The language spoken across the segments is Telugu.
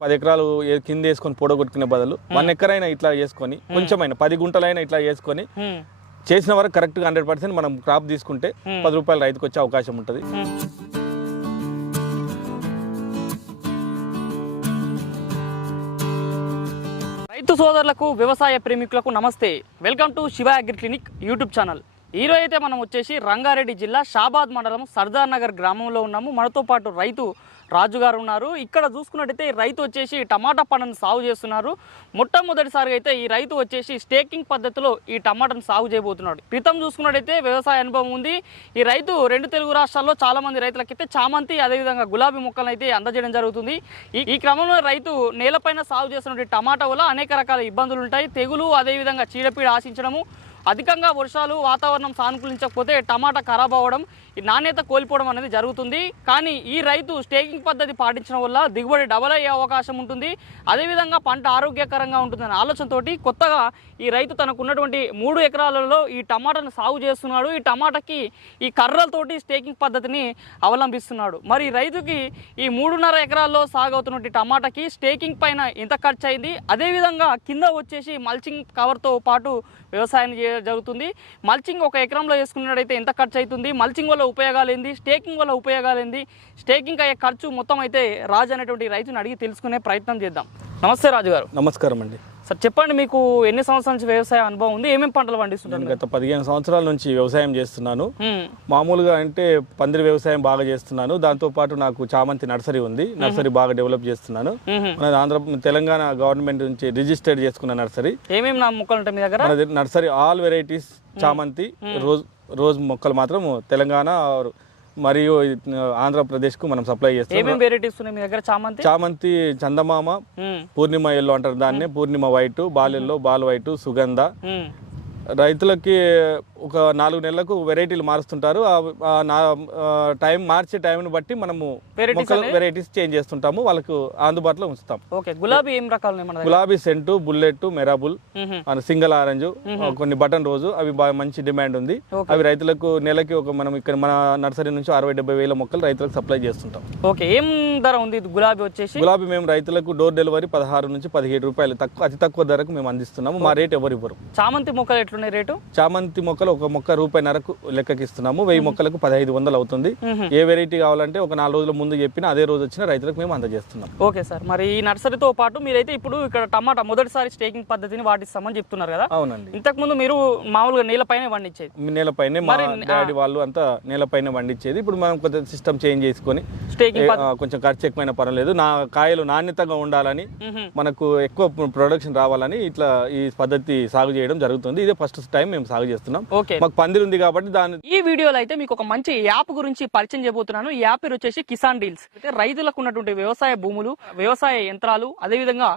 పది ఎకరాలు కింద వేసుకొని పొడగొట్టుకునే బదులు వన్ ఎకర్ అయినా ఇట్లా చేసుకొని కొంచెమైనా పది గుంటలైనా ఇట్లా చేసుకొని హ్మ్. చేసిన వరకు కరెక్ట్గా హండ్రెడ్ పర్సెంట్ మనం క్రాప్ తీసుకుంటే పది రూపాయలు రైతుకు వచ్చే అవకాశం ఉంటుంది. రైతు సోదరులకు వ్యవసాయ ప్రేమికులకు నమస్తే. Welcome to Shiva agri clinic YouTube channel. ఈరోజు అయితే మనం వచ్చేసి రంగారెడ్డి జిల్లా షాబాద్ మండలం సర్దార్ నగర్ గ్రామంలో ఉన్నాము. మనతో పాటు రైతు రాజుగారు ఉన్నారు. ఇక్కడ చూసుకున్నట్టయితే ఈ రైతు వచ్చేసి టమాటా పంటను సాగు చేస్తున్నారు. మొట్టమొదటిసారిగా అయితే ఈ రైతు వచ్చేసి స్టేకింగ్ పద్ధతిలో ఈ టమాటాను సాగు చేయబోతున్నాడు. క్రితం చూసుకున్నట్టయితే వ్యవసాయ అనుభవం ఉంది. ఈ రైతు రెండు తెలుగు రాష్ట్రాల్లో చాలా మంది రైతులకైతే చామంతి అదేవిధంగా గులాబీ మొక్కలను అయితే అందజేయడం జరుగుతుంది. ఈ ఈ క్రమంలో రైతు నేలపైన సాగు చేస్తున్న టమాటా వల్ల అనేక రకాల ఇబ్బందులు ఉంటాయి. తెగులు అదేవిధంగా చీడపీడ ఆశించడము అధికంగా వర్షాలు వాతావరణం సానుకూలించకపోతే టమాటా ఖరాబ్ అవ్వడం నాణ్యత కోల్పోవడం అనేది జరుగుతుంది. కానీ ఈ రైతు స్టేకింగ్ పద్ధతి పాటించడం వల్ల దిగుబడి డబల్ అయ్యే అవకాశం ఉంటుంది. అదేవిధంగా పంట ఆరోగ్యకరంగా ఉంటుందనే ఆలోచనతోటి కొత్తగా ఈ రైతు తనకున్నటువంటి మూడు ఎకరాలలో ఈ టమాటాను సాగు చేస్తున్నాడు. ఈ టమాటాకి ఈ కర్రలతోటి స్టేకింగ్ పద్ధతిని అవలంబిస్తున్నాడు. మరి రైతుకి ఈ మూడున్నర ఎకరాల్లో సాగు అవుతున్నటువంటి టమాటాకి స్టేకింగ్ పైన ఎంత ఖర్చు అయింది అదేవిధంగా కింద వచ్చేసి మల్చింగ్ కవర్తో పాటు వ్యవసాయం చేయడం జరుగుతుంది. మల్చింగ్ ఒక ఎకరంలో వేసుకున్నట్టయితే ఎంత ఖర్చు అవుతుంది మల్చింగ్ వల్ల ఉపయోగాలు ఏంది? స్టేకింగ్ వల్ల ఉపయోగాలు ఏంది? స్టేకింగ్ అయ్యే ఖర్చు మొత్తం అయితే రాజు అనేటువంటి రైతుని అడిగి తెలుసుకునే ప్రయత్నం చేద్దాం. నమస్తే రాజు గారు నమస్కారం అండి సార్ చెప్పండి మీకు ఎన్ని సంవత్సరాల నుంచి వ్యవసాయ అనుభవం ఉంది? ఏమేమి పంటలు పండిస్తుంటారు? నేను గత పదిహేను సంవత్సరాల నుంచి వ్యవసాయం చేస్తున్నాను. మామూలుగా అంటే పందిరి వ్యవసాయం బాగా చేస్తున్నాను. దాంతోపాటు నాకు చామంతి నర్సరీ ఉంది. నర్సరీ బాగా డెవలప్ చేస్తున్నాను. మన ఆంధ్ర తెలంగాణ గవర్నమెంట్ నుంచి రిజిస్టర్డ్ చేసుకున్న నర్సరీ. ఏమేమి నా మొక్కలు ఉంటాయి మీ దగ్గర? నర్సరీ ఆల్ వెరైటీస్ చామంతి రోజ్ రోజ్ మొక్కలు మాత్రం తెలంగాణ మరియు ఆంధ్రప్రదేశ్కు మనం సప్లై చేస్తాం వెరైటీస్ ఉన్నాయి మీ దగ్గర? చామంతి? చామంతి చందమామ. పూర్ణిమ ఎల్లో అంటారు దాన్ని. Purnima white ball yellow ball white Sugandha. రైతులకి ఒక నాలుగు నెలలకు వెరైటీలు మారుస్తుంటారు. టైం మార్చే టైంని బట్టి మనము వెరైటీస్ చేంజ్ చేస్తుంటాము. వాళ్ళకు అందుబాటులో ఉంచుతాం ఓకే గులాబీ ఏం రకాలు గులాబీ సెంటు బుల్లెట్ మెరాబుల్ సింగల్ ఆరెంజ్ కొన్ని బటన్ రోజు అవి బాగా మంచి డిమాండ్ ఉంది. అవి రైతులకు నెలకి ఒక మనం ఇక్కడ మన నర్సరీ నుంచి అరవై డెబ్బై వేల మొక్కలు రైతులకు సప్లై చేస్తుంటాం. ఓకే ఏం ధర ఉంది గులాబీ వచ్చేసి? గులాబీ మేము రైతులకు డోర్ డెలివరీ పదహారు నుంచి పదిహేడు రూపాయలు తక్కువ అతి తక్కువ ధరకు మేము అందిస్తున్నాము. మా రేట్ ఎవరు ఇవ్వరు. చామంతి మొక్కలు ఎట్లున్నాయి రేటు? చామంతి మొక్కలు ఒక మొక్క రూపాయిన్నరకు లెక్కకి ఇస్తున్నాము వెయ్యి మొక్కలకు పదహైదు వందలు అవుతుంది. ఏ వెరైటీ కావాలంటే ఒక నాలుగు రోజుల ముందు చెప్పిన అదే రోజు వచ్చిన రైతులకు మేము అందజేస్తున్నాం. Okay sir. మరి ఈ నర్సరీతో పాటు మీరైతే ఇప్పుడు ఇక్కడ టమాటా మొదటిసారి స్టేకింగ్ పద్ధతిని వాటిస్తామని చెప్తున్నారు కదా. అవునండి. ఇంతకు ముందు మీరు మామూలుగా నీళ్ళపైనే పండించేది. నేలపైనే మా డాడీ వాళ్ళు అంతా నేలపైన పండించేది. ఇప్పుడు మనం కొంచెం సిస్టమ్ చేంజ్ చేసుకొని కొంచెం ఖర్చు ఎక్కువైనా పర్వాలేదు. నా కాయలు నాణ్యతగా ఉండాలని. మనకు ఎక్కువ ప్రొడక్షన్ రావాలని ఇట్లా ఈ పద్ధతి సాగు చేయడం జరుగుతుంది. ఇదే ఫస్ట్ టైం మేము సాగు చేస్తున్నాం. మాకు పందిరి ఉంది కాబట్టి దాని ఈ వీడియోలో అయితే మీకు ఒక మంచి యాప్ గురించి పరిచయం చేయబోతున్నాను. ఈ యాప్ పేరు వచ్చేసి కిసాన్ డీల్స్. అయితే రైతులకు ఉన్నటువంటి వ్యవసాయ భూములు వ్యవసాయ యంత్రాలు అదేవిధంగా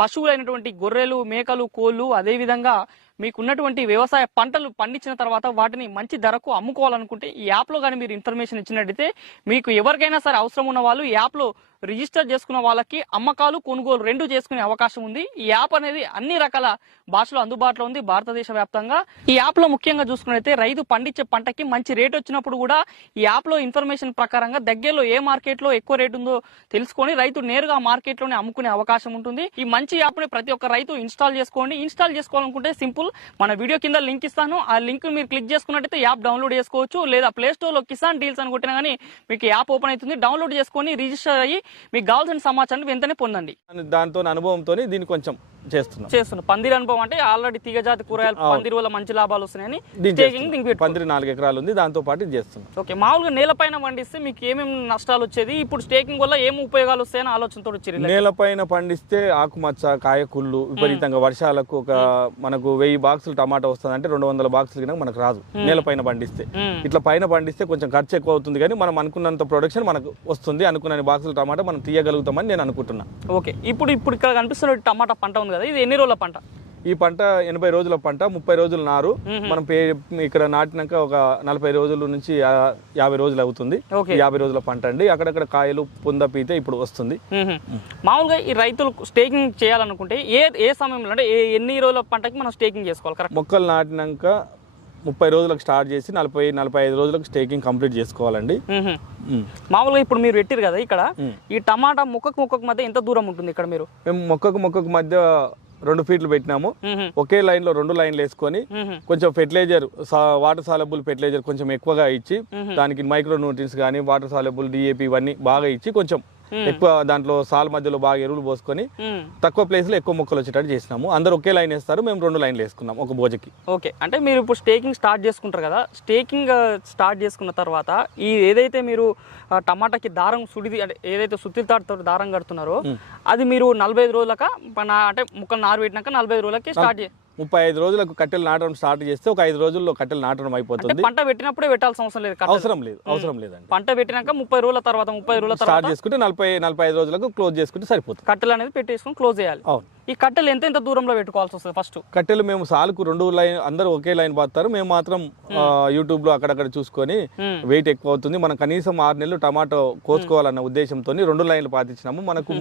పశువులైనటువంటి గొర్రెలు మేకలు కోళ్ళు అదేవిధంగా మీకు ఉన్నటువంటి వ్యవసాయ పంటలు పండించిన తర్వాత వాటిని మంచి ధరకు అమ్ముకోవాలనుకుంటే ఈ యాప్లో కానీ మీరు ఇన్ఫర్మేషన్ ఇచ్చినట్టయితే మీకు ఎవరికైనా సరే అవసరం ఉన్న వాళ్ళు ఈ యాప్లో రిజిస్టర్ చేసుకున్న వాళ్ళకి అమ్మకాలు కొనుగోలు రెండు చేసుకునే అవకాశం ఉంది. ఈ యాప్ అనేది అన్ని రకాల భాషలో అందుబాటులో ఉంది భారతదేశ వ్యాప్తంగా. ఈ యాప్లో ముఖ్యంగా చూసుకున్నట్లయితే రైతు పండించే పంటకి మంచి రేట్ వచ్చినప్పుడు కూడా ఈ యాప్లో ఇన్ఫర్మేషన్ ప్రకారంగా దగ్గరలో ఏ మార్కెట్లో ఎక్కువ రేట్ ఉందో తెలుసుకొని రైతు నేరుగా మార్కెట్లోనే అమ్ముకునే అవకాశం ఉంటుంది. ఈ మంచి యాప్ని ప్రతి ఒక్క రైతు ఇన్స్టాల్ చేసుకోండి. ఇన్స్టాల్ చేసుకోవాలనుకుంటే సింపుల్ మన వీడియో కింద లింక్ ఇస్తాను. ఆ లింక్ మీరు క్లిక్ చేసుకున్నట్టయితే యాప్ డౌన్లోడ్ చేసుకోవచ్చు. లేదా ప్లేస్టోర్లో కిసాన్ డీల్స్ అని కొట్టినా కానీ మీకు యాప్ ఓపెన్ అవుతుంది. డౌన్లోడ్ చేసుకొని రిజిస్టర్ అయ్యి మీకు కావాల్సిన సమాచారాన్ని వెంటనే పొందండి. దాంతో అనుభవంతో దీన్ని కొంచెం చేస్తున్నాం. చేస్తున్నా. పందిరి అనుభవం అంటే ఆల్రెడీ తీగజాతి కూరగాయలు పందిరి వల్ల మంచి లాభాలు వస్తున్నాయని స్టేకింగ్. దీనికి పందిరి నాలుగు ఎకరాలు ఉంది దాంతో పాటు ఇది చేస్తున్నాం. ఓకే మామూలుగా నేలపైన పండిస్తే మీకు ఏమేమి నష్టాలు వచ్చేది? ఇప్పుడు స్టేకింగ్ వల్ల ఏం ఉపయోగాలు వస్తాయని ఆలోచనతో వచ్చారు నేలపైన పండిస్తే ఆకుమచ్చ కాయకుళ్ళు విపరీతంగా వర్షాలకు ఒక మనకు వెయ్యి బాక్సులు టమాటా వస్తుంది అంటే రెండు వందల బాక్సులు కనుక మనకు రాదు నేలపైన పండిస్తే. ఇట్లా పైన పండిస్తే కొంచెం ఖర్చు ఎక్కువ అవుతుంది కానీ మనం అనుకున్నంత ప్రొడక్షన్ మనకు వస్తుంది అనుకున్న బాక్సులు టమాటా మనం తీయగలుగుతామని నేను అనుకుంటున్నా. ఓకే ఇప్పుడు ఇప్పుడు ఇక్కడ కనిపిస్తున్న టమాటా పంట ఉంది కదా? ఇది ఎన్ని రోజుల పంట? ఈ పంట ఎనభై రోజుల పంట ముప్పై రోజులు నారు. మనం పే ఇక్కడ నాటినాక ఒక నలభై రోజుల నుంచి యాభై రోజులు అవుతుంది. యాభై రోజుల పంట అండి. అక్కడక్కడ కాయలు పుంద పీతే ఇప్పుడు వస్తుంది. మ్మ్. మామూలుగా ఈ రైతులు స్టేకింగ్ చేయాలనుకుంటే ఏ ఏ సమయంలో అంటే ఎన్ని రోజుల పంటకి మనం స్టేకింగ్ చేసుకోవాలి? కరెక్ట్ మొక్కలు నాటినాక ముప్పై రోజులకు స్టార్ట్ చేసి నలభై నలభై ఐదు రోజులకు స్టేకింగ్ కంప్లీట్ చేసుకోవాలండి. మామూలుగా ఇప్పుడు మీరు పెట్టారు కదా ఇక్కడ. ఈ టమాటా ముక్కకు ముక్కకు మధ్య ఎంత దూరం ఉంటుంది ఇక్కడ మీరు మేము మొక్కకు మొక్కకు మధ్య రెండు ఫీట్లు పెట్టినాము. ఒకే లైన్లో రెండు లైన్లు వేసుకొని. కొంచెం ఫెర్టిలైజర్ వాటర్ సాలబుల్ ఫెర్టిలైజర్ కొంచెం ఎక్కువగా ఇచ్చి దానికి మైక్రో న్యూట్రియన్స్ కానీ వాటర్ సాలబుల్ డిఏపి ఇవన్నీ బాగా ఇచ్చి కొంచెం ఎక్కువ దాంట్లో సాల్ మధ్యలో బాగా ఎరువులు పోసుకొని మ్మ్. తక్కువ ప్లేస్లో ఎక్కువ మొక్కలు వచ్చేటట్టు చేసినాము. అందరు ఒకే లైన్ వేస్తారు మేము రెండు లైన్లు వేసుకున్నాం ఒక బోజకి ఓకే అంటే మీరు ఇప్పుడు స్టేకింగ్ స్టార్ట్ చేసుకుంటారు కదా స్టేకింగ్ స్టార్ట్ చేసుకున్న తర్వాత ఈ ఏదైతే మీరు ఆ, టమాటాకి దారం సుడిది అంటే ఏదైతే సుత్తిల తాడుతో దారం కడుతున్నారో అది మీరు నలభై ఐదు రోజులక అంటే ముక్కలు నారు పెట్టినాక నలభై ఐదు రోజులకి స్టార్ట్ ముప్పై ఐదు రోజులకు కట్టెలు నాటడం స్టార్ట్ చేస్తే ఒక ఐదు రోజుల్లో కట్టెలు నాటడం అయిపోతుంది. పంట పెట్టినప్పుడే పెట్టాల్సిన అవసరం లేదు. అవసరం లేదు అవసరం లేదండి. పంట పెట్టినాక ముప్పై రోజుల తర్వాత ముప్పై రోజుల స్టార్ట్ చేసుకుంటే నలభై నలభై ఐదు రోజులకు క్లోజ్ చేసుకుంటే సరిపోతుంది. కట్టెలు అనేది పెట్టేసుకొని క్లోజ్ చేయాలి. అవును. ఈ కట్టెలు ఎంత ఎంత దూరంలో పెట్టుకోవాల్సి వస్తుంది ఫస్ట్ కట్టెలు మేము సాలుకు రెండు లైన్ అందరూ ఒకే లైన్ బాస్తారు మేము మాత్రం యూట్యూబ్లో అక్కడక్కడ చూసుకొని. వెయిట్ ఎక్కువ అవుతుంది. మనం కనీసం ఆరు నెలలు టమాటో కోసుకోవాలన్న ఉద్దేశంతో రెండు లైన్లు పాతించినాము మనకు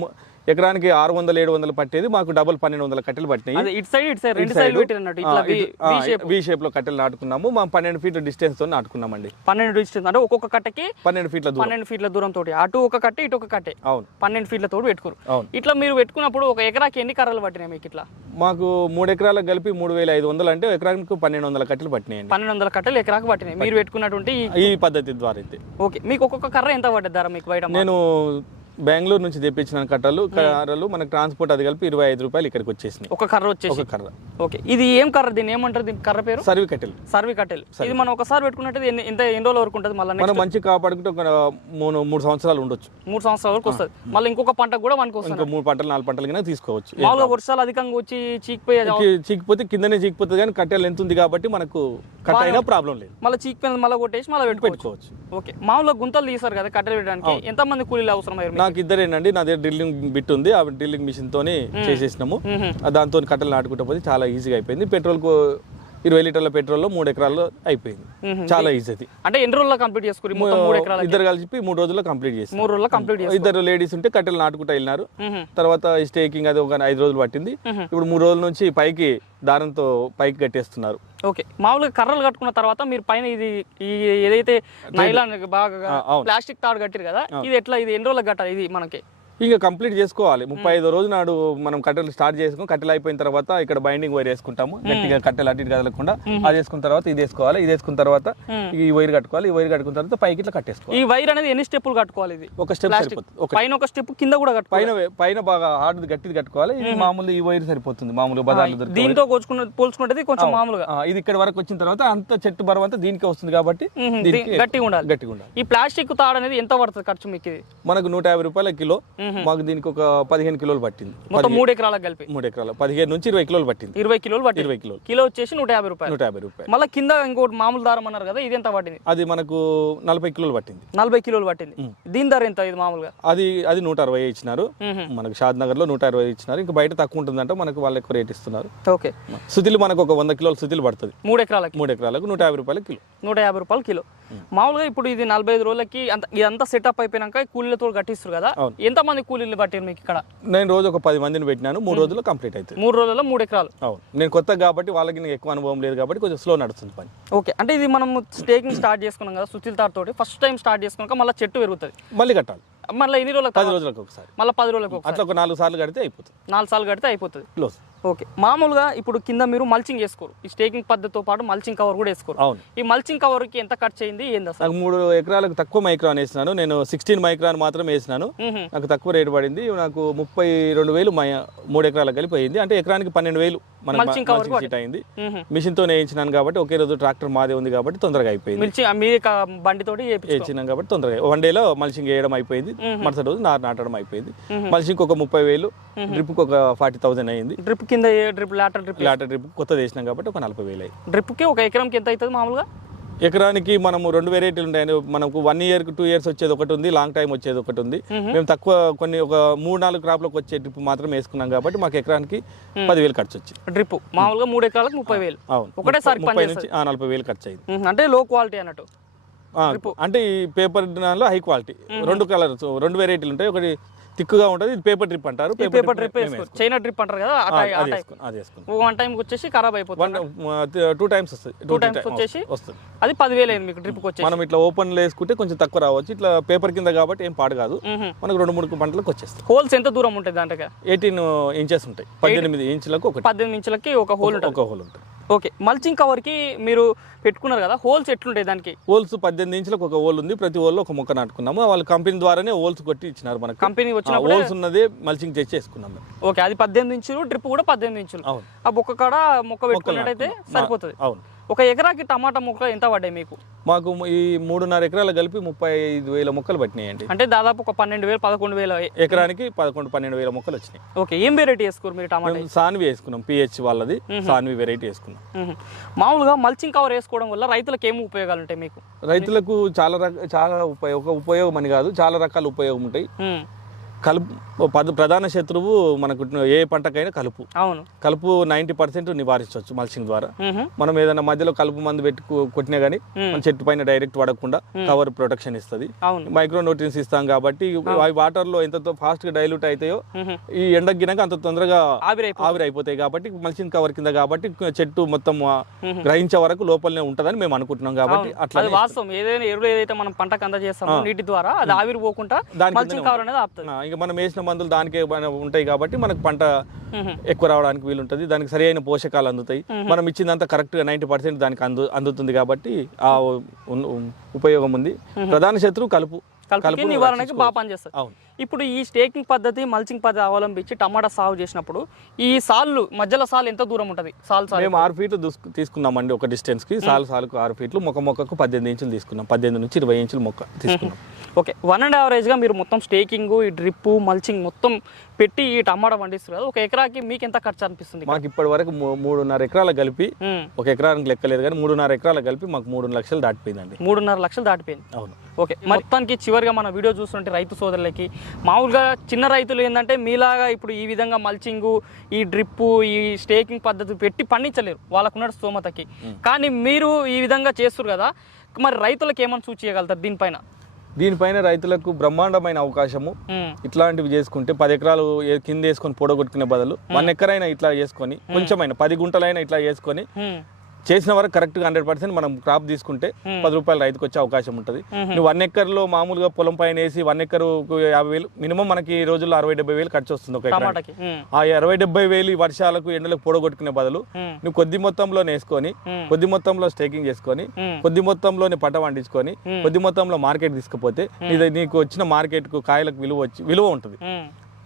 ఎకరానికి ఆరు వందలు ఏడు వందలు పట్టేది. మాకు డబుల్ పన్నెండు వందల కట్టెలు పట్టినాయి. ఇటు సైడ్ ఇటు సైడ్ రెండు సైడ్. పెట్టిన అన్నట్టు ఇట్లా షేప్ వి షేప్లో కట్టెలు నాటుకున్నాము. మా పన్నెండు ఫీట్ల డిస్టెన్స్తో నాటుకున్నామండి. పన్నెండు డిస్టెన్స్ అంటే ఒక్కొక్క కట్టకి పన్నెండు ఫీట్ల పన్నెండు ఫీట్ల దూరం తోటి. అటు ఒక కట్టే ఇటు ఒక కట్టే. అవును. పన్నెండు ఫీట్ల తోటి పెట్టుకోరు. అవును. ఇట్లా మీరు పెట్టుకున్నప్పుడు ఒక ఎకరాకి ఎన్ని కర్రలు పట్టినాయి మీకు ఇట్లా? మాకు మూడు ఎకరాలకు కలిపి మూడు వేల ఐదు వందలు అంటే ఎకరానికి పన్నెండు వందల కట్టెలు పట్టినాయండి. పన్నెండు వందల కట్టెలు ఎకరాకి పట్టినాయి. మీరు పెట్టుకున్నటువంటి ఈ- పద్ధతి ద్వారా అయితే. ఓకే. మీకు ఒక్కొక్క కర్ర ఎంత పడ్డది ధర మీకు బయట? నేను బెంగళూరు నుంచి తెప్పించిన కట్టలు కర్రలు మనకు ట్రాన్స్పోర్ట్ అది కలిపి ఇరవై ఐదు రూపాయలు ఇక్కడికి వచ్చేసినాయి. ఒక కర్ర వచ్చేసి ఒక కర్ర. ఓకే. ఇది ఏం కర్ర? దీన్ని ఏమంటారు? దీని కర్ర పేరు? సర్వి కట్టెలు సర్వి కట్టెలు ఇది మనం ఒకసారి పెట్టుకున్నట్టు ఎన్ని ఎంత ఎన్ని రోజుల వరకు ఉంటుంది? మళ్ళీ మనం మంచి కాపాడుకుంటే ఒక మూడు మూడు సంవత్సరాలు ఉండొచ్చు. మూడు సంవత్సరాల వరకు వస్తుంది. మళ్ళీ ఇంకొక పంట కూడా మనకు వస్తుంది. మూడు పంటలు నాలుగు పంటలు కింద తీసుకోవచ్చు. మామూలుగా వర్షాలు అధికంగా వచ్చి చీకిపోయే చీకిపోతే కిందనే చీకిపోతుంది కానీ కట్టెలు ఎంత ఉంది కాబట్టి మనకు కట్ అయినా ప్రాబ్లం లేదు. మళ్ళీ చీకిపోయిన మళ్ళీ కొట్టేసి మళ్ళీ పెట్టుకోవచ్చు. ఓకే. మామూలుగా గుంతలు తీసారు కదా కట్టెలు పెట్టడానికి. ఎంత మంది కూలీలు అవసరం? నాకు ఇద్దరేనండి నా దగ్గర డ్రిల్లింగ్ బిట్ ఉంది. ఆ డ్రిల్లింగ్ మిషన్ తోని చేసేసినాము. దాంతో కట్టెలు నాటుకుంటే పోతే చాలా ఈజీగా అయిపోయింది. పెట్రోల్కు ఇరవై లీటర్ల పెట్రోల్లో మూడు ఎకరాల్లో అయిపోయింది. చాలా ఈజీ అది అంటే ఎన్ని రోజుల్లో కంప్లీట్ చేసుకుని ఇద్దరు కలిసి మూడు రోజుల్లో కంప్లీట్ చేసి మూడు రోజుల్లో కంప్లీట్ చేసి ఇద్దరు లేడీస్ ఉంటే కట్టెలు నాటుకుంటూ వెళ్ళినారు. తర్వాత స్టేకింగ్ అది ఒక ఐదు రోజులు పట్టింది. ఇప్పుడు మూడు రోజుల నుంచి పైకి దారంతో పైకి కట్టేస్తున్నారు. ఓకే. మామూలుగా కర్రలు కట్టుకున్న తర్వాత మీరు పైన ఇది ఈ ఏదైతే నైలాన్ బాగా. ప్లాస్టిక్ తాడు కట్టిరు కదా ఇది ఎట్లా ఇది ఎన్ని రోజులకు కట్టాలి? ఇది మనకి? ఇంకా కంప్లీట్ చేసుకోవాలి. ముప్పై ఐదో రోజు నాడు మనం కట్టెలు స్టార్ట్ చేసుకుని కట్టెలు అయిపోయిన తర్వాత ఇక్కడ బైండింగ్ వైర్ వేసుకుంటాము. గట్టిగా కట్టెలు అటు ఇటు కదలకుండా అది వేసుకున్న తర్వాత ఇది వేసుకోవాలి ఇది వేసుకున్న తర్వాత. ఈ వైర్ కట్టుకోవాలి ఈ వైర్ కట్టుకున్న తర్వాత పైకి ఇట్లా కట్టేసుకోవాలి. ఈ వైర్ అనేది ఎన్ని స్టెప్పులు కట్టుకోవాలి ఇది? ఒక స్టెప్ సరిపోతుంది. పైన ఒక స్టెప్ కింద కూడా పైన పైన బాగా హార్డ్ గట్టిది కట్టుకోవాలి. ఇది మామూలు ఈ వైర్ సరిపోతుంది. మామూలుగా బజార్లో దీంతో పోల్చుకున్న పోల్చుకుంటే కొంచెం మామూలుగా. ఇది ఇక్కడ వరకు వచ్చిన తర్వాత అంత చెట్టు బరువు అంతా దీనికే వస్తుంది కాబట్టి గట్టిగా ఉండాలి. గట్టిగా ఉండాలి. ఈ ప్లాస్టిక్ తాడు అనేది ఎంత పడుతుంది ఖర్చు మీకు మనకు నూట యాభై రూపాయల కిలో. మాకు దీనికి ఒక పదిహేను కిలోలు పట్టింది. మొత్తం మూడు ఎకరాలకు కలిపి. మూడు ఎకరాలు. పదిహేను నుంచి ఇరవై కిలోలు పట్టింది. ఇరవై కిలోలు పట్టింది. ఇరవై కిలోలు. కిలో వచ్చేసి నూట యాభై రూపాయలు. నూట యాభై రూపాయలు. మళ్ళీ కింద ఇంకోటి మామూలు దారం అన్నారు కదా ఇది ఎంత పట్టింది? అది మనకు నలభై కిలోలు పట్టింది. నలభై కిలోలు పట్టింది. దీని ధర ఎంత ఇది మామూలుగా? అది అది నూట అరవై ఇచ్చినారు. మనకు షాద్ నగర్లో నూట అరవై ఇచ్చినారు. ఇంకా బయట తక్కువ ఉంటుందంటే మనకు వాళ్ళు ఎక్కువ రేట్ ఇస్తున్నారు. ఓకే. సుతిలు మనకు ఒక వంద కిలోలు సుతిలు పడుతుంది. మూడు ఎకరాలకి. మూడు ఎకరాలకు నూట యాభై రూపాయల కిలో. నూట యాభై రూపాయలు కిలో. మామూలుగా ఇప్పుడు ఇది నలభై ఐదు రోజులకి ఇదంతా సెటప్ అయిపోయినాక కూలీలతో కట్టిస్తారు కదా. ఎంత మంది కూలీలు పట్టారు మీకు ఇక్కడ? నేను రోజు ఒక పది మందిని పెట్టినాను మూడు రోజుల్లో కంప్లీట్ అవుతుంది మూడు రోజుల్లో మూడు ఎకరాలు. అవును. నేను కొత్త కాబట్టి వాళ్ళకి నాకు ఎక్కువ అనుభవం లేదు కాబట్టి కొంచెం స్లో నడుస్తుంది పని. ఓకే. అంటే ఇది మనం స్టేకింగ్ స్టార్ట్ చేసుకున్నాం కదా సుతిల్ తాడు తోటి. ఫస్ట్ టైం స్టార్ట్ చేసుకున్నాక మళ్ళీ చెట్టు పెరుగుతుంది. మళ్ళీ కట్టాలి. మళ్ళీ ఎన్ని రోజులకు పది రోజులకు ఒకసారి. మళ్ళీ పది రోజులకు అట్లా ఒక నాలుగు సార్లు కడితే అయిపోతుంది. నాలుగు సార్లు కడితే అయిపోతుంది. Close okay. మామూలుగా ఇప్పుడు కింద మీరు మల్చింగ్ వేసుకోరు. ఈ స్టేకింగ్ పద్ధతితో పాటు మల్చింగ్ కవర్ కూడా వేసుకోరు. అవును. ఈ మల్చింగ్ కవర్కి ఎంత ఖర్చు అయింది ఏంది అసలు? నాకు మూడు ఎకరాలకు తక్కువ మైక్రాన్ వేసినాను. నేను సిక్స్టీన్ మైక్రాన్ మాత్రం వేసినాను. నాకు తక్కువ రేటు పడింది. నాకు ముప్పై రెండు వేలు మూడు ఎకరాలకు కలిపి అయింది అంటే ఎకరానికి పన్నెండు వేలు cover మల్చింగ్ షీట్ అయింది. మ్హూ. మిషన్తో వేయించినాను కాబట్టి ఒకే రోజు ట్రాక్టర్ మాదే ఉంది కాబట్టి తొందరగా అయిపోయింది. మీ బండితోటి చేపించుకో వేయించినాం కాబట్టి తొందరగా. వన్ డేలో మల్చింగ్ వేయడం అయిపోయింది. మరుసటి రోజు నారు నాటడం అయిపోయింది. మల్చింగ్ ఒక ముప్పై వేలు డ్రిప్కి ఒక ఫార్టీ థౌసండ్ అయింది. డ్రిప్ కింద ఏ drip later drip later drip కొత్తది వేసినాం కాబట్టి ఒక నలభై వేలు అయింది డ్రిప్కి ఒక ఎకరంకి ఎంత అవుతుంది మామూలుగా? ఎకరానికి మనము రెండు వెరైటీలు ఉంటాయి మనకు వన్ ఇయర్ టూ ఇయర్స్ వచ్చేది ఒకటి ఉంది లాంగ్ టైం వచ్చేది ఒకటి ఉంది. మేము. తక్కువ కొన్ని ఒక మూడు నాలుగు క్రాప్లకు వచ్చే డ్రిప్ మాత్రం వేసుకున్నాం కాబట్టి మాకు ఎకరానికి పదివేలు ఖర్చు వచ్చింది. డ్రిప్ మామూలుగా మూడు ఎకరాలకు ముప్పై వేలు. అవును. ఒకటేసారి ముప్పై నుంచి నలభై వేలు ఖర్చు అయింది. అంటే లో క్వాలిటీ అన్నట్టు. అంటే ఈ పేపర్ దానిలో హై క్వాలిటీ రెండు కలర్స్ రెండు వెరైటీలు ఉంటాయి. ఒకటి తిక్కుగా ఉంటుంది ఇది పేపర్ ట్రిప్ అంటారు పేపర్ ట్రిప్ చైనా ట్రిప్ అంటారు కదా టై- అది వన్ టైంకి వచ్చేసి ఖరాబ్ అయిపోతుంది. టూ టైమ్స్ వస్తుంది టూ టైమ్స్ వచ్చేసి వస్తుంది. అది పదివేలు అయింది మీకు ట్రిప్కి వచ్చేసి. మనం ఇట్లా ఓపెన్ వేసుకుంటే కొంచెం తక్కువ రావచ్చు ఇట్లా పేపర్ కింద కాబట్టి ఏం పాడు కాదు. మనకు రెండు మూడు పంటలకు వచ్చేస్తాయి. హోల్స్ ఎంత దూరం ఉంటుంది దాంట్లో ఎయిటీన్ ఇంచెస్ ఉంటాయి. పద్దెనిమిది ఇంచులకు ఒకటి. పద్దెనిమిది ఇంచులకి ఒక హోల్ ఒక హోల్ ఉంటుంది. ఓకే మల్చింగ్ కవర్కి మీరు పెట్టుకున్నారు కదా హోల్స్ ఎట్లుంటాయి దానికి? హోల్స్ పద్దెనిమిది ఇంచులకు ఒక హోల్ ఉంది ప్రతి హోల్లో ఒక మొక్క నాటుకున్నాము. వాళ్ళు కంపెనీ ద్వారానే హోల్స్ కొట్టి ఇచ్చినారు మనకు. కంపెనీ వచ్చినప్పుడు హోల్స్ ఉన్నదే మల్చింగ్ తెచ్చి వేసుకున్నాం మేము. ఓకే అది పద్దెనిమిది ఇంచులు డ్రిప్ కూడా పద్దెనిమిది ఇంచులు. ఆ బొక్క కాడ మొక్క పెట్టుకున్నట్టయితే సరిపోతుంది. అవును. ఒక ఎకరాకి టమాటా మొక్క ఎంత పడ్డాయి మీకు? మాకు ఈ మూడున్నర ఎకరాలు కలిపి ముప్పై ఐదు వేల మొక్కలు పట్టినాయండి. అంటే దాదాపు ఒక పన్నెండు వేలు పదకొండు వేలు ఎకరానికి పదకొండు పన్నెండు వేల మొక్కలు వచ్చినాయి. ఓకే ఏం వెరైటీ వేసుకోరు మీరు టమాటా? సాన్వి వేసుకున్నాం పిహెచ్ వాళ్ళది. సాన్వి వెరైటీ వేసుకున్నాం. మ్మ్. మామూలుగా మల్చింగ్ కవర్ వేసుకోవడం వల్ల రైతులకు ఏమి ఉపయోగాలు ఉంటాయి మీకు? రైతులకు చాలా రక చాలా ఉపయోగ ఉపయోగం అని కాదు చాలా రకాల ఉపయోగం ఉంటాయి. కలుపు పద ప్రధాన శత్రువు మనకు ఏ పంటకైనా కలుపు. అవును. కలుపు నైంటీ పర్సెంట్ నివారించవచ్చు మల్చింగ్ ద్వారా. మనం ఏదైనా మధ్యలో కలుపు మందు పెట్టి కొట్టినా కానీ మన చెట్టు పైన డైరెక్ట్ పడకుండా కవర్ ప్రొటెక్షన్ ఇస్తుంది. మైక్రో న్యూట్రియన్స్ ఇస్తాం కాబట్టి అవి వాటర్లో ఎంత ఫాస్ట్గా డైల్యూట్ అవుతాయో. ఈ ఎండకు గినక అంత తొందరగా ఆవిరి అయిపోతాయి కాబట్టి మల్చింగ్ కవర్ కింద కాబట్టి చెట్టు మొత్తం. గ్రహించే వరకు లోపలనే ఉంటదని మేము అనుకుంటున్నాం కాబట్టి అట్లా వాస్తవం. ఏదైనా ఎరువులు ఏదైతే మనం పంటకు అందజేస్తామో నీటి ద్వారా అది ఆవిరి పోకుండా దాని మల్చింగ్ కవర్ అనేది ఇంకా మనం వేసిన మందులు దానికే మన ఉంటాయి కాబట్టి మనకు పంట. ఎక్కువ రావడానికి వీలుంటుంది. దానికి సరి అయిన పోషకాలు అందుతాయి. మనం ఇచ్చిందంతా కరెక్ట్గా నైంటీ పర్సెంట్ దానికి అందు అందుతుంది కాబట్టి ఆ ఉపయోగం ఉంది. ప్రధాన శత్రువు కలుపు. కలుపును నివారణకి బాగా పనిచేస్తుంది అవును. ఇప్పుడు ఈ స్టేకింగ్ పద్ధతి మల్చింగ్ పద్ధతి అవలంబించి టమాటా సాగు చేసినప్పుడు ఈ సాళ్ళు మధ్యలో సాల్ ఎంత దూరం ఉంటుంది? సాల్ సాల్ మేము ఆరు ఫీట్లు తీసుకున్నామండి ఒక డిస్టెన్స్కి. సాలు సాలుకు ఆరు ఫీట్లు మొక్క మొక్కకు పద్దెనిమిది ఇంచులు తీసుకున్నాం. పద్దెనిమిది నుంచి ఇరవై ఇంచులు మొక్క తీసుకున్నాం. ఓకే. వన్ అండ్ యావరేజ్గా మీరు మొత్తం స్టేకింగ్ ఈ డ్రిప్ మల్చింగ్ మొత్తం పెట్టి ఈ టమాటా పండిస్తారు ఒక ఎకరాకి మీకు ఎంత ఖర్చు అనిపిస్తుంది మాకు ఇప్పటి వరకు మూడున్నర ఎకరాల కలిపి. ఒక ఎకరానికి లెక్కలేదు కానీ మూడున్నర ఎకరాల కలిపి మాకు మూడు లక్షలు దాటిపోయిందండి. మూడున్నర లక్షలు దాటిపోయింది. అవును. ఓకే. మొత్తానికి చివరిగా మన వీడియో చూస్తుంటే రైతు సోదరులకి మామూలుగా చిన్న రైతులు ఏంటంటే మీలాగా ఇప్పుడు ఈ విధంగా మల్చింగ్ ఈ డ్రిప్ ఈ స్టేకింగ్ పద్ధతి పెట్టి పండించలేరు. వాళ్ళకున్న స్తోమతకి. కానీ మీరు ఈ విధంగా చేస్తారు కదా మరి రైతులకు ఏమని సూచించగలుగుతారు దీనిపైన? దీనిపైన రైతులకు బ్రహ్మాండమైన అవకాశము. ఇట్లాంటివి చేసుకుంటే పది ఎకరాలు కింద వేసుకొని పొడగొట్టుకునే బదులు వన్ ఎకరైనా ఇట్లా చేసుకొని కొంచెమైనా పది గుంటలైనా ఇట్లా చేసుకొని చేసిన వరకు కరెక్ట్గా హండ్రెడ్ పర్సెంట్ మనం క్రాప్ తీసుకుంటే పది రూపాయలు రైతుకు వచ్చే అవకాశం ఉంటుంది. నువ్వు వన్ ఎకర్లో మామూలుగా పొలం పైన వేసి వన్ ఎకర్ యాభై వేలు మినిమం మనకి ఈ రోజుల్లో అరవై డెబ్బై వేలు ఖర్చు వస్తుంది ఒక ఉమ్, ఆ అరవై డెబ్బై వేలు ఈ వర్షాలకు ఎండలకు పొడగొట్టుకునే బదులు నువ్వు కొద్ది మొత్తంలో వేసుకొని కొద్ది మొత్తంలో స్టేకింగ్ చేసుకొని కొద్ది మొత్తంలోనే పంట పండించుకొని Hmm. కొద్ది మొత్తంలో మార్కెట్ తీసుకుపోతే ఇది నీకు వచ్చిన మార్కెట్కు కాయలకు విలువ వచ్చి విలువ ఉంటుంది.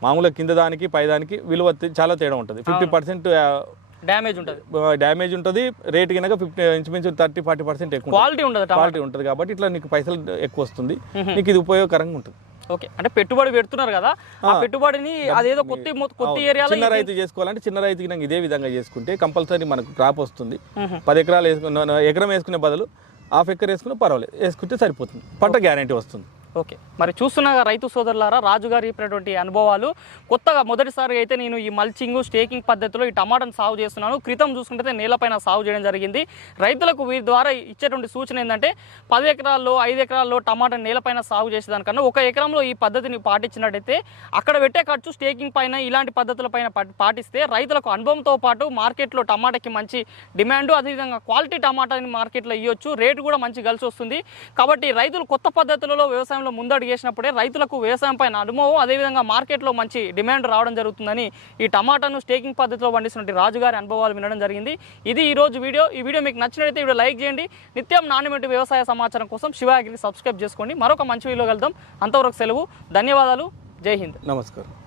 మామూలుగా కింద దానికి పై దానికి విలువ చాలా తేడా ఉంటుంది. ఫిఫ్టీ పర్సెంట్ డ్యామేజ్ ఉంటుంది. డ్యామేజ్ ఉంటుంది. రేట్ కనుక ఫిఫ్టీ ఇంచుమించు థర్టీ ఫార్టీ పర్సెంట్ ఎక్కువ ఉంటుంది. క్వాలిటీ టమాటా. క్వాలిటీ ఉంటుంది కాబట్టి ఇట్లా నీకు పైసలు ఎక్కువ వస్తుంది. నీకు ఇది ఉపయోగకరంగా ఉంటుంది. ఓకే. అంటే పెట్టుబడి పెడుతున్నారు కదా ఆ పెట్టుబడిని అదేదో కొత్త కొత్త ఏరియాలో చిన్న రైతు చేసుకోవాలంటే చిన్న రైతుకి నాకు ఇదే విధంగా చేసుకుంటే కంపల్సరీ మనకు క్రాప్ వస్తుంది. పది ఎకరాలు వేసుకున్న ఎకరం వేసుకునే బదులు హాఫ్ ఎకర్ వేసుకున్నా పర్వాలేదు. వేసుకుంటే సరిపోతుంది. పంట గ్యారంటీ వస్తుంది. ఓకే. మరి చూస్తున్నాగా రైతు సోదరులారా రాజుగారు చెప్పినటువంటి అనుభవాలు. కొత్తగా మొదటిసారి అయితే నేను ఈ మల్చింగ్ స్టేకింగ్ పద్ధతిలో ఈ టమాటాను సాగు చేస్తున్నాను. క్రితం చూసుకుంటే నేలపైన సాగు చేయడం జరిగింది. రైతులకు వీరి ద్వారా ఇచ్చేటువంటి సూచన ఏంటంటే పది ఎకరాల్లో ఐదు ఎకరాల్లో టమాటా నేలపైన సాగు చేసేదానికన్నా ఒక ఎకరంలో ఈ పద్ధతిని పాటించినట్టయితే అక్కడ పెట్టే ఖర్చు స్టేకింగ్ పైన ఇలాంటి పద్ధతుల పైన పాటిస్తే రైతులకు అనుభవంతో పాటు మార్కెట్లో టమాటాకి మంచి డిమాండ్ అదేవిధంగా క్వాలిటీ టమాటాని మార్కెట్లో ఇవ్వచ్చు రేటు కూడా మంచి కలిసి వస్తుంది కాబట్టి రైతులు కొత్త పద్ధతులలో వ్యవసాయం వ్యవసాయంలో ముందడుగు వేసినప్పుడే రైతులకు వ్యవసాయం పైన అనుభవం అదేవిధంగా మార్కెట్లో మంచి డిమాండ్ రావడం జరుగుతుందని ఈ టమాటాను స్టేకింగ్ పద్ధతిలో పండిస్తున్న రాజుగారి అనుభవాలు వినడం జరిగింది. ఇది ఈ రోజు వీడియో. ఈ వీడియో మీకు నచ్చినట్లయితే వీడియో లైక్ చేయండి. నిత్యం నాణ్యమైన వ్యవసాయ సమాచారం కోసం శివాగిరికి సబ్స్క్రైబ్ చేసుకోండి. మరొక మంచి వీడియో కలుద్దాం. అంతవరకు సెలవు. ధన్యవాదాలు. జై హింద్. నమస్కారం.